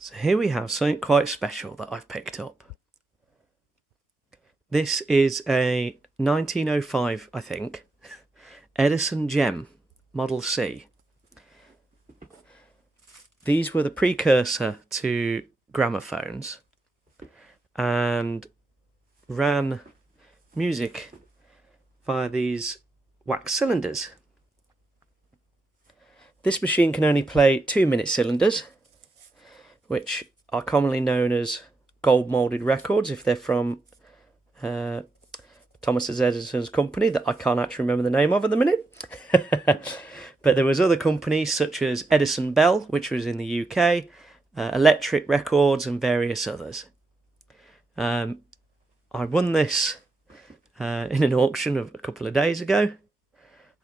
So here we have something quite special that I've picked up. This is a 1905, I think, Edison Gem, Model C. These were the precursor to gramophones and ran music via these wax cylinders. This machine can only play 2-minute cylinders, which are commonly known as gold moulded records if they're from Thomas Edison's company that I can't actually remember the name of at the minute. But there was other companies such as Edison Bell, which was in the UK, Electric Records and various others. I won this in an auction a couple of days ago.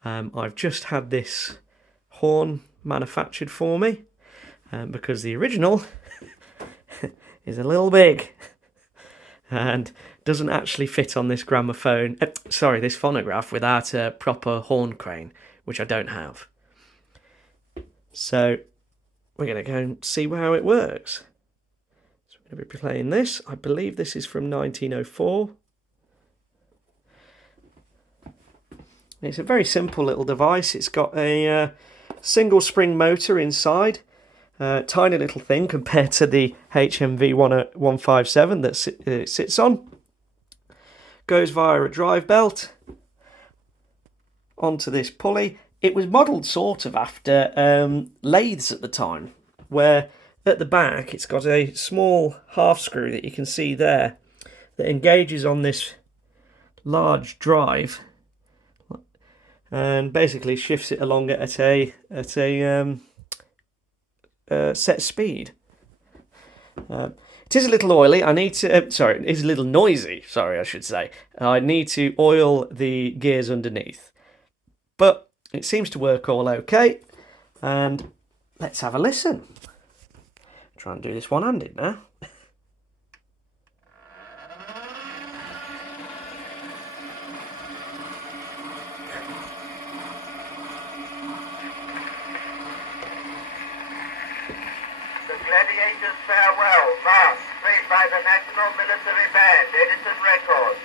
I've just had this horn manufactured for me because the original is a little big and doesn't actually fit on this gramophone, this phonograph without a proper horn crane, which I don't have. So we're going to go and see how it works. So we're going to be playing this. I believe this is from 1904. It's a very simple little device. It's got a single spring motor inside. Tiny little thing compared to the HMV 157 that it sits on. Goes via a drive belt onto this pulley. It was modelled sort of after lathes at the time, where at the back it's got a small half screw that you can see there that engages on this large drive and basically shifts it along at a set speed. It is a little oily. I need to. It is a little noisy. I should say. I need to oil the gears underneath, but it seems to work all okay. And let's have a listen. Try and do this one-handed now. Gladiators Farewell, march, played by the National Military Band, Edison Records.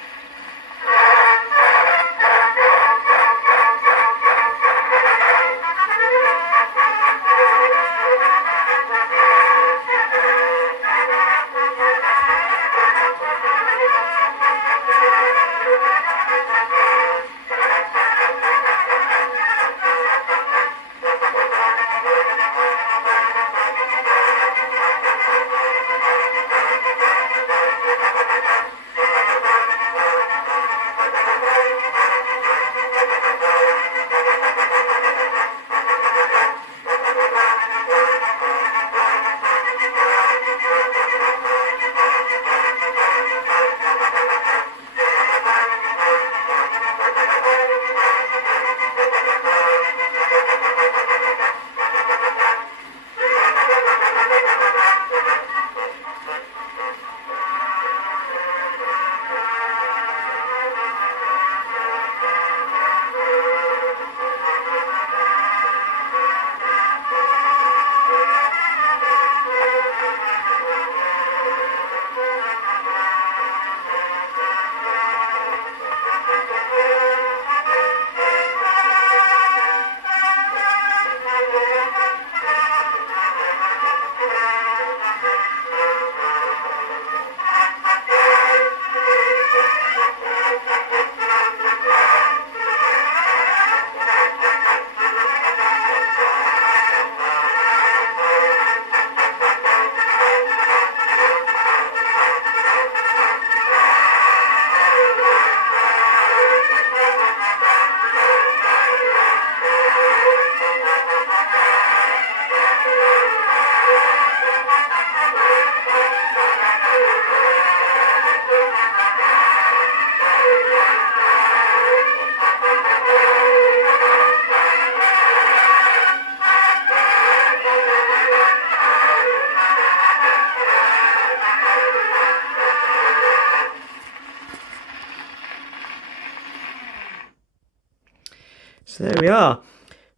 So there we are.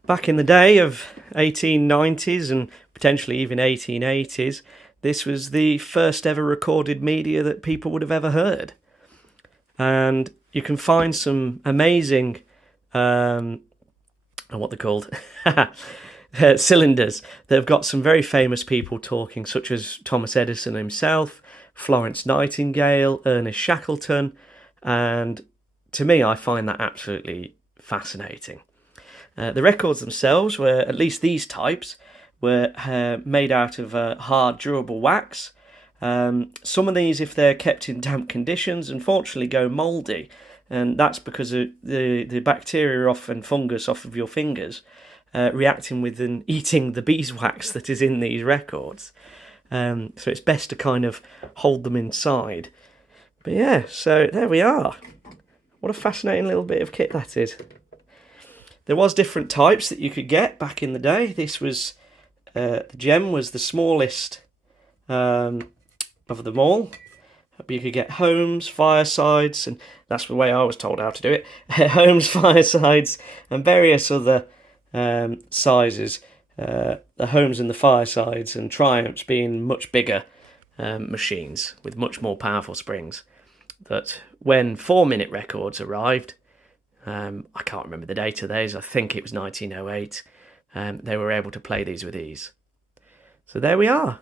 Back in the day of 1890s and potentially even 1880s, this was the first ever recorded media that people would have ever heard. And you can find some amazing, what they're called, cylinders that have got some very famous people talking, such as Thomas Edison himself, Florence Nightingale, Ernest Shackleton, and to me, I find that absolutely fascinating. The records themselves were, at least these types, were made out of hard, durable wax. Some of these, if they're kept in damp conditions, unfortunately go mouldy, and that's because of the bacteria and fungus off of your fingers reacting with and eating the beeswax that is in these records. So it's best to kind of hold them inside. But yeah, so there we are. What a fascinating little bit of kit that is. There was different types that you could get back in the day. This was the Gem was the smallest of them all. You could get homes, firesides, and that's the way I was told how to do it. Homes, firesides, and various other sizes. The homes and the firesides and triumphs being much bigger machines with much more powerful springs. That when 4-minute records arrived, I can't remember the date of those, I think it was 1908, they were able to play these with ease. So there we are.